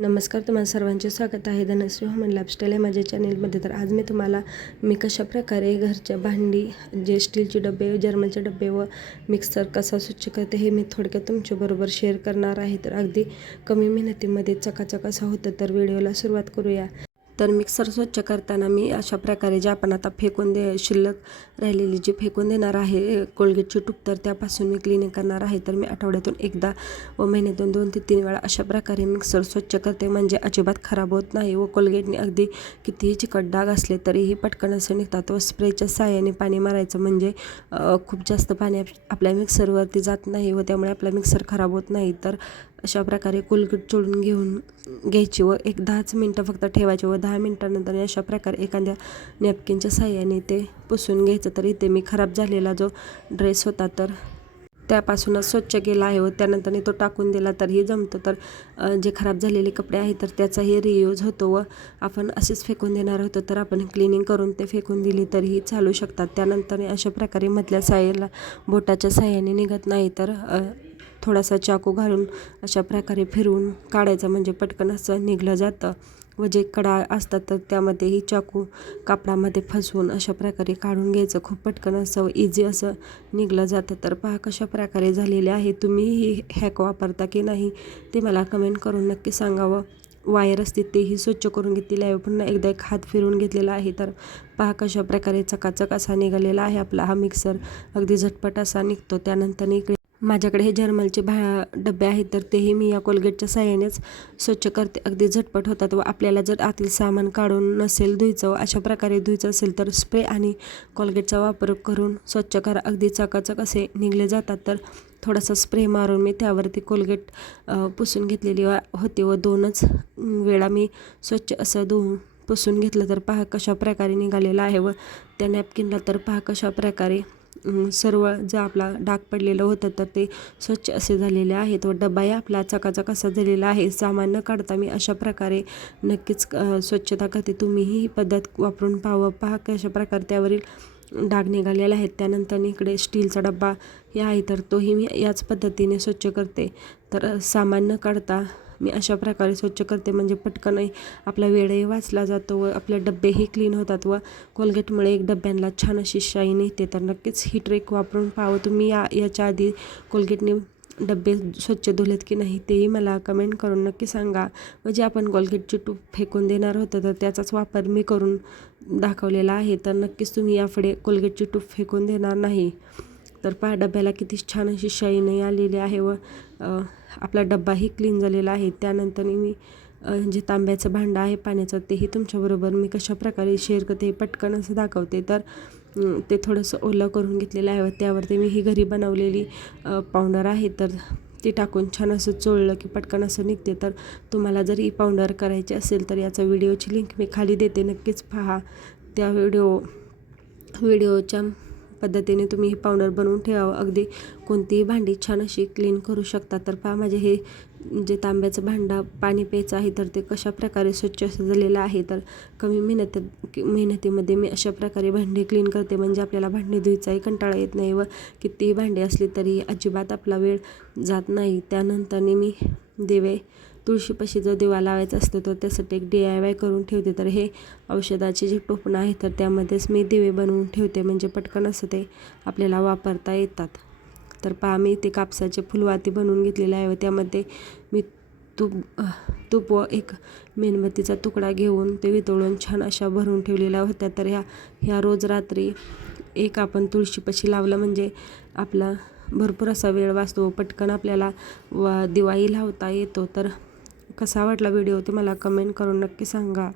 नमस्कार, तुम्हाला सर्वांचे स्वागत आहे धनश्री ह्युमन लाईफस्टाईल या माझ्या चॅनेलमध्ये. तर आज मी कशाप्रकारे घरच्या भांडी जे स्टीलचे डबे, जर्मलचे डबे व मिक्सर कसा स्वच्छ करते हे मी थोडक्यात तुमच्याबरोबर शेअर करणार आहे. तर अगदी कमी मेहनतीमध्ये चकाचक असं होतं. तर व्हिडिओला सुरुवात करूया. तर मिक्सर स्वच्छ करताना मी अशा प्रकारे जे आपण आता शिल्लक राहिलेली जी फेकून देणार आहे कोलगेटची टूप, तर त्यापासून मी क्लिनिंग करणार आहे. तर मी आठवड्यातून एकदा व महिन्यातून 2 ते 3 वेळा अशा प्रकारे मिक्सर स्वच्छ करते, म्हणजे अजिबात खराब होत नाही व कोलगेटने अगदी कितीही चिकट डाग असले तरीही पटकन असे निघतात. व स्प्रेच्या साहाय्याने पाणी मारायचं, म्हणजे खूप जास्त पाणी आपल्या मिक्सरवरती जात नाही व त्यामुळे आपला मिक्सर खराब होत नाही. तर अशा प्रकारे कोलगेट चोळून घ्यायची व 10च मिनटं फक्त ठेवायचे व 10 मिनटानंतर अशा प्रकारे एखाद्या नॅपकिनच्या साहाय्याने ते पुसून घ्यायचं. तर इथे मी खराब झालेला जो ड्रेस होता तर त्यापासूनच स्वच्छ केला आहे व त्यानंतर तो टाकून दिला तरीही जमतं. तर जे खराब झालेले कपडे आहेत तर त्याचाही रियूज होतो व आपण असेच फेकून देणार होतो तर आपण क्लिनिंग करून ते फेकून दिली तरीही चालू शकतात. त्यानंतर अशा प्रकारे मधल्या साह्याला बोटाच्या साह्याने निघत नाही तर थोडासा चाकू घालून अशा प्रकारे फिरवून काढायचं, म्हणजे पटकन असं निघलं जातं. व जे कडा असतात तर त्यामध्येही चाकू कापडामध्ये फसवून अशा प्रकारे काढून घ्यायचं. खूप पटकन असं इझी असं निघलं जातं. तर पहा कशा प्रकारे झालेले आहे. तुम्हीही हॅक वापरता की नाही ते मला कमेंट करून नक्की सांगावं. वायर असते तेही स्वच्छ करून घेतलेली आहे. पुन्हा एकदा एक हात फिरवून घेतलेला आहे. तर पहा कशा प्रकारे चकाचक असा निघालेला आहे आपला हा मिक्सर. अगदी झटपट असा निघतो. त्यानंतर इकडे माझ्याकडे हे जर्मलचे डबे आहेत तर तेही मी या कोलगेटच्या साह्यानेच स्वच्छ करते. अगदी झटपट होतात व आपल्याला जर आतील सामान काढून नसेल धुयचं व अशा प्रकारे धुयचं असेल तर स्प्रे आणि कोलगेटचा वापर करून स्वच्छ करा. अगदी चकाचक असे निघले जातात. तर थोडासा स्प्रे मारून मी त्यावरती कोलगेट पुसून घेतलेली होती व 2च वेळा मी स्वच्छ असं धुवून पुसून घेतलं. तर पहा कशा प्रकारे निघालेलं आहे व त्या नॅपकिनला तर पहा कशा प्रकारे सर्व जे आपला डाग पडलेलं होतं तर ते स्वच्छ असे झालेले आहेत व डबाही आपला चकाचक असा झालेला आहे. सामान न काढता मी अशा प्रकारे नक्कीच स्वच्छता करते. तुम्हीही ही पद्धत वापरून पहा कशा प्रकारे त्यावरील डाग निघालेले आहेत. त्यानंतर इकडे स्टीलचा डब्बा हे आहे तर तोही मी याच पद्धतीने स्वच्छ करते. तर सामान न काढता मी अशा प्रकारे स्वच्छ करते, म्हणजे पटकनही आपला वेळही वाचला जातो व आपले डब्बेही क्लीन होतात व कोलगेटमुळे एक डब्यांना छान अशी शाईन येते. तर नक्कीच ही ट्रिक वापरून पाहावं. तुम्ही याच्या आधी कोलगेटने डब्बे स्वच्छ धुलेत की नाही तेही मला कमेंट करून नक्की सांगा. व जे आपण कोलगेटची टूप फेकून देणार होतं तर त्याचाच वापर मी करून दाखवलेला आहे. तर नक्कीच तुम्ही यापुढे कोलगेटची टूप फेकून देणार नाही. तर पहा डब्याला किती छान अशी शाईनही आलेली आहे व आपला डब्बाही क्लीन झालेला आहे. त्यानंतर मी जे तांब्याचं भांडं आहे पाण्याचं तेही तुमच्याबरोबर मी कशा प्रकारे शेअर करते पटकन असं दाखवते. तर ते थोडंसं ओलं करून घेतलेलं आहे व त्यावरती मी ही घरी बनवलेली पावडर आहे तर ती टाकून छान असं चोळलं की पटकन असं निघते. तर तुम्हाला जर ही पावडर करायची असेल तर याचा व्हिडिओची लिंक मी खाली देते, नक्कीच पहा. त्या व्हिडिओच्या पद्धतीने तुम्ही ही पावडर बनवून ठेवावं. अगदी कोणतीही भांडी छान अशी क्लीन करू शकता. तर पहा माझे हे जे तांब्याचं भांडं पाणी प्यायचं आहे तर ते कशा प्रकारे स्वच्छ असं झालेलं आहे. तर कमी मेहनतीमध्ये मी अशा प्रकारे भांडी क्लीन करते, म्हणजे आपल्याला भांडी धुयचाही कंटाळा येत नाही व कितीही भांडी असली तरी अजिबात आपला वेळ जात नाही. त्यानंतर मी तुळशीपाशी जो दिवा लावायचा असतो तर त्यासाठी एक DIY करून ठेवते. तर हे औषधाचे जे टोपणं आहे तर त्यामध्येच मी दिवे बनवून ठेवते, म्हणजे पटकन असं ते आपल्याला वापरता येतात. तर पहा मी ते कापसाचे फुलवाती बनवून घेतलेले आहे व त्यामध्ये मी तूप व एक मेणबत्तीचा तुकडा घेऊन ते वितळून छान अशा भरून ठेवलेल्या होत्या. तर ह्या रोज रात्री एक आपण तुळशीपाशी लावलं म्हणजे आपला भरपूर असा वेळ वाचतो, पटकन आपल्याला दिवाही लावता येतो. तर कसा वाटला व्हिडिओ ते मला कमेंट करून नक्की सांगा.